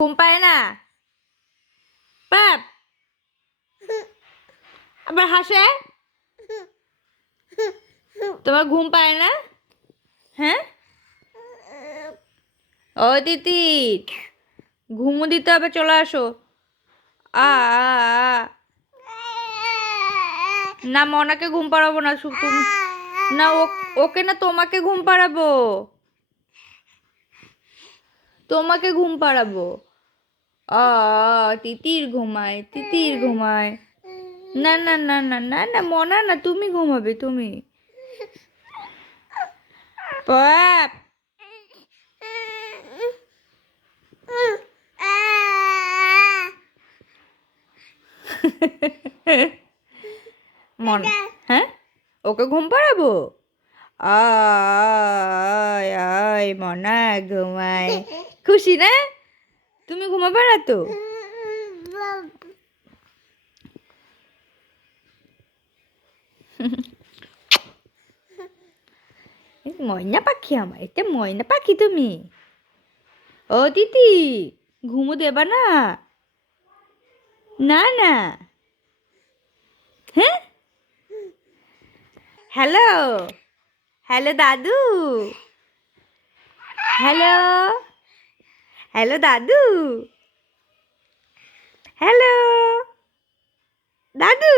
ঘুম পায় না বাপ, আবার হাসে। তোমার ঘুম পায় না? হ্যাঁ ও তিতির, ঘুমো দিতে হবে, চলে আসো। আ না, মনাকে ঘুম পাড়াবো না, তুমি না, ওকে না, তোমাকে ঘুম পাড়াবো, তোমাকে ঘুম পাড়াবো। আ তিতির ঘুমায়, তিতির ঘুমায়। না না না না না না, মনা না, তুমি ঘুমাবে, তুমি। বাপ, মন, হ্যাঁ, ওকে ঘুম পাড়াবো। আয় আয় মনা ঘুমায়, খুশি না? তুমি ঘুমাবে না তো? ময়না পাখি আমার, এটা ময়না পাখি তুমি। ও দিদি, ঘুমো দেবা না? না না, হ্যাঁ। হ্যালো, হ্যালো দাদু, হ্যালো, হ্যালো দাদু, হ্যালো দাদু।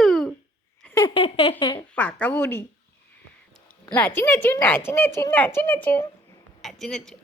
পাকা বুড়ি। নাচি নাচু, নাচি নাচু, নাচি নাচু, নাচি নাচু।